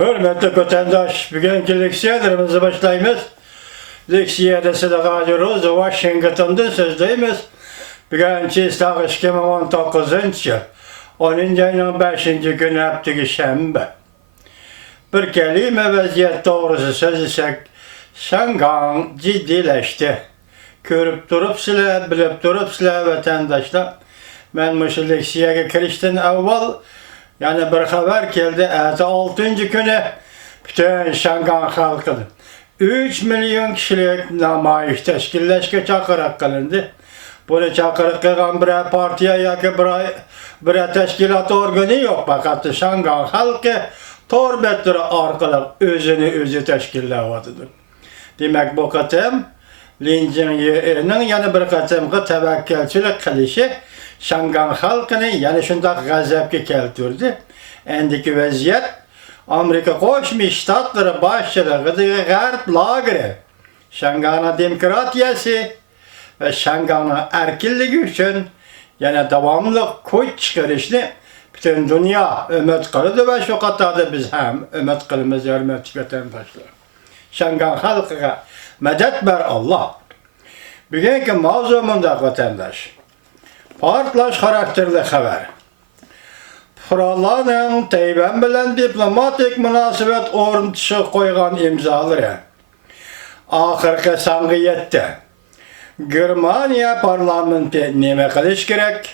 Hürmetli vatandaş, bugünkü leksiyalarımızı başlayımız. Leksiyada sıdağa ediyoruz, Washington'da sözdeyimiz. Bugünkü İslah 2019 yıl, 10. ayının 5. günü haftığı şembe. Bir kelime vaziyet doğrusu söz isek, Şangan ciddileşti. Körüp durup sile, bilip durup sile vatandaşlar. Ben bu leksiyaya kirişten evvel, yani bir haber geldi, 6. günü bütün Şangan halkının 3 milyon kişilik namayış teşkilleşke çakırak kılındı. Bunu çakırak kılan bir partiye ya ki bir teşkilat organı yok. Fakat Şangan halkı torbetleri arkalık özünü teşkillevadıdır. Demek bu katım Linjin'nin yani bir katımkı tevekkülçülük kılışı Şangan halkını yani şundak gazapki keltirdi. Endiki vaziyet Amerika Koşmuş Ştatları başçılığı garp lagri Şangan'a demokratiyası ve Şangan'a erkilliği için yani devamlı kuş çıkarışını bütün dünya ümit kıldı ve şu katada biz hem ümit kılımız hürmetli vatandaşlar. Şangan halkına medet ver Allah. Bugünkü mavzumunda vatandaş partlaş karakterli haber. Fırlanın Tayvan bilen diplomatik münasebet oruntusu koygan imzaları. Ahırkı sanğı yetti. Germaniya parlamenti neme kılış gerek?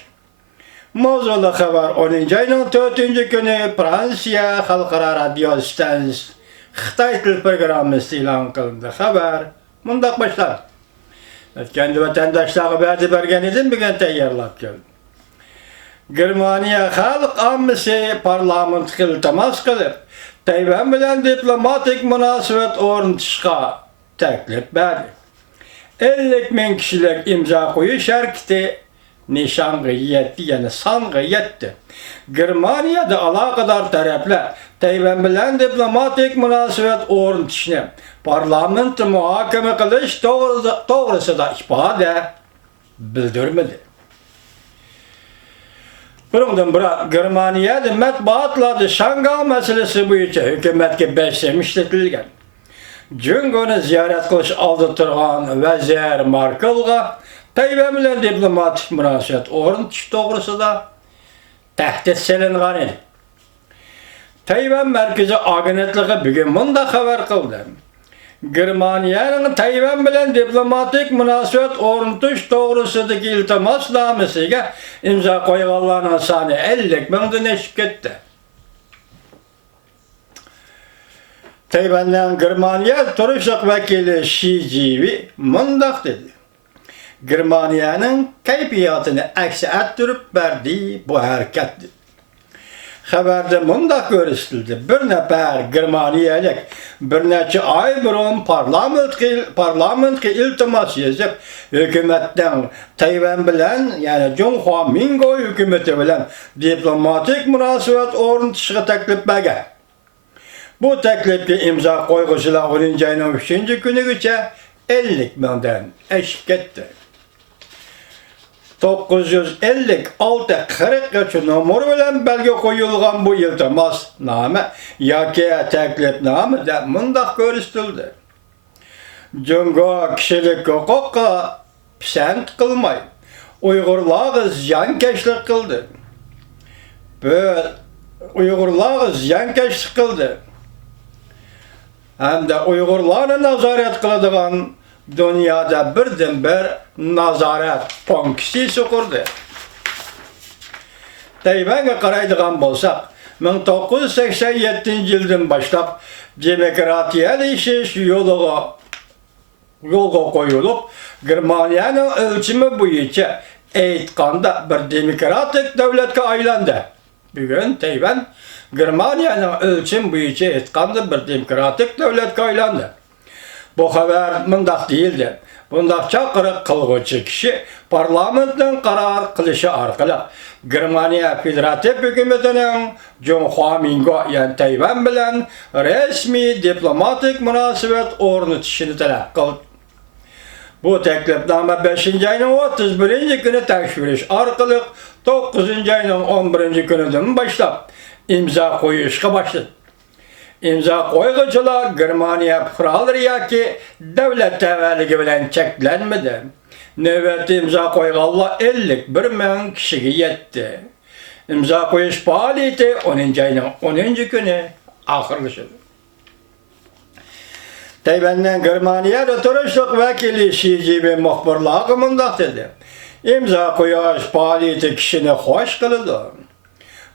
Mavzulu haber 10. ayının 4. günü Fransiya Halkara Radyo Stans Xitay Til Programısı ilan kılındı. Haber mundak başlar. Kendi vatandaşlığı verdi bergen edin bugün teyyarlap geldi. Germaniya halk ammisi parlament iltimas kılıp Tayvan bilen diplomatik münasebet oruntusuga teklif berdi. 50 bin kişilik imza koyuş hareketi nişangı yetti yani sangı yetti. Germaniyada alakadar taraflar Tayvan bilen diplomatik münasebet oruntusunu parlamenti muhakeme kılış doğrusu da ifade bildirmedi. Bundan bırak Germaniyada matbuatlarda Şangan meselesi boyunca hükümetke beşsem işletilgen. Cüngonu ziyaret kılış aldı turgan Vezir Merkel'ga Tayvan bilen diplomatik münasebet oruntusu doğrusu da tehdit selingan idi. Tayvan Merkezi Agentliği bugün bunda haber kıldı. Germaniyanın Tayvan bilen diplomatik münasebet oruntuş doğrusudaki iltimasnamesiga imza koyganlarının sani 50 binden eşip ketdi. Tayvan'dan Germaniya turuşluq vekili Xi Jiwi mundaq dedi. Germaniyanın kayfiyatını aksi ettirip verdiği bu harekettir. Haberde mundaq görüştüldü. Bir nefer Germaniyalık bir neçe ay burun parlamentki iltimas yazıp hükümetten Tayvan bilen yani Cunhua Mingo hükümeti bilen diplomatik münasebet oruntusuga teklif bergen. Bu teklifke imza koygusuyla 10. ayının 3. günügüçe 50 binden eşip ketdi. 956-40 numara bilen belge koyulgan bu iltimasname yoki teklifname de mundaq görüştüldü. Cungo kişilik hukukka pisand kılmay, Uygurlarga ziyankeşlik kıldı. Uygurlarga ziyankeşlik kıldı. Hem de Uygurlarını nazaret kılıdığan dünyada birden-bir nazaret fonksiyası kurdu. Tayvan'a qaraydigan bolsak, 1987 yıldan başlap demokratiyalaşış yolga koyulup, Germaniyanın ölçümü boyunca aytganda bir demokratik devletke aylandı. Bugün Tayvan Germaniyanın ölçüm boyunca aytganda bir demokratik devletke aylandı. Bu haber mundaq değildi. Bundaq çakırık kılgıcı kişi parlamentin karar kılışı arkalı Germaniya Federatif Hükümeti'nin Cunhua Mingo yani Tayvan bilen resmi diplomatik münasebet ornutuşunu talep kıldı. Bu teklifname 5. ayının 31. günü tekşfiriş arkalı 9. ayının 11. gününden başlap imza koyuşka başladı. imza koygucular Germaniya fuqaralary yoki devlet teveligi bilen çeklenmedi. Nöbetde imza koyganlar 51 000 kişiге yetti. İmza koyuş faaliyeti 10. ayının 10. günü ahırlaşıldı. Tayvan'dan Germaniyada turuşluk vekili Xi Jinping muhbirliği mundaq dedi. İmza koyuş faaliyeti kişini hoş kıldı.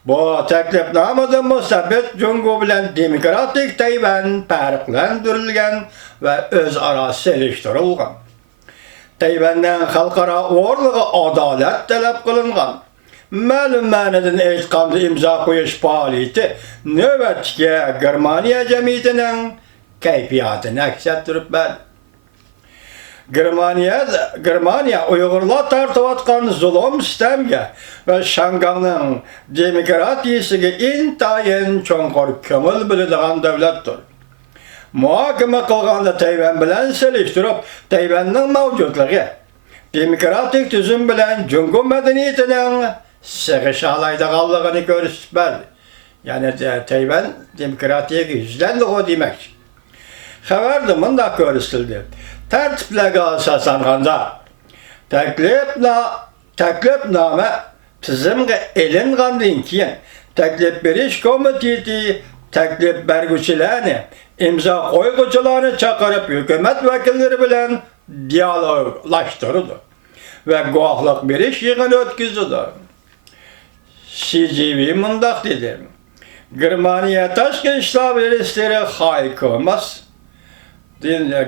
Bu teklifnamada musabit Jungo bilen demokratik Tayvan farklandırılgan ve özara seliştirilgan. Tayvan'dan halkara orlığı adalet talep kılıngan. Ma'lum ma'nadan aytganda imza koyuş faaliyeti nöbetçi Germaniya cemiyetinin kayfiyatini aks ettirip berdi. Germaniya Uygurlar tartıvatkan zulüm sistemge ve Şangay'ın demokratiyasiga intayin çoңqur kömül biladigan devlettir. Muhakeme kılganda Tayvan bilen seliştirip Tayvan'ın mevcutluğu demokratik tüzüm bilen Jungo medeniyetinin sığışalaydiganlığını görüp berdi. Yani Tayvan demokratiyaga yüzlendiği demek. Haberde mundaq görüstüldü. Tertiplerge asaslanğanda teklifname tizimge elingandan keyin teklif beriş komiteti teklif bergüçilerini imza koygucularını çağırıp hükümet vekilleri bilen diyaloglaştırdı ve guahlık beriş yığını ötküzdü. Xi Jinping mundaq dedi. Germaniya Taşkı İşler Ministeri Heiko Maas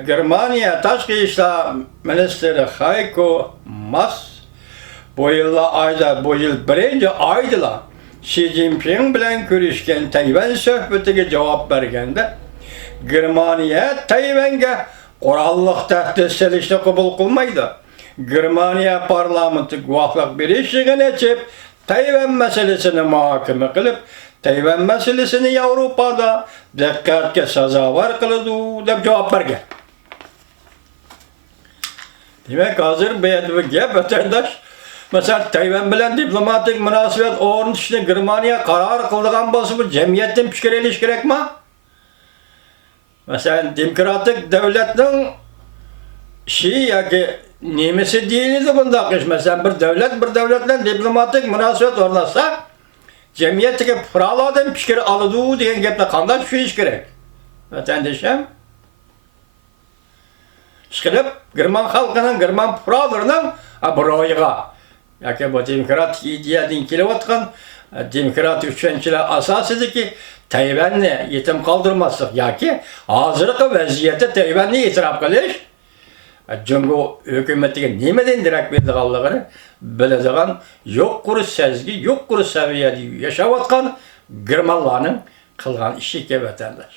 Germaniya Taşkı İşler Ministeri Heiko Maas bu yıl birinci ayda Xi Jinping bilen görüşken Tayvan söhbetiga cevap bergende Germaniya Tayvanga quralliq tahdid selishni qabul qilmaydi. Germaniya parlamenti guvohlik berish yig'ini ochib Tayvan meselesini muhokama qilib Tayvan meselesini Yevropada diqqatga sazovor qiladi deb javob bergan. Demek hozir bu yerda gap vatandaş mesela Tayvan bilan diplomatik munosabat o'rnatishni Germaniya qaror qildigan bo'lsa bu jamiyatdan fikr elish kerakmi? Mesela demokratik devletning ishi yoki nemisi deyiladi bundaq ish. Mesela bir devlet bilan diplomatik munosabat o'rnatsa jamiyatga fuqarolardan fikr oladi degan gapni qanday tushunish kerak? Vatandoshim ishqilib German xalqining, German fuqarolarining abroyiga yoki bu demokratik ideyadan kelayotgan demokratik tushunchalar asosidagi Tayvanni yetim qoldirmaslik yoki hozirgi vaziyatda Tayvanni e'tirof qilish Jungo hukumatiga nimadan darak berganligini biladigan yo'q qurish sezgi, yo'q qurish saviyada yashayotgan Germanlarning qilgan ishi vatandosh.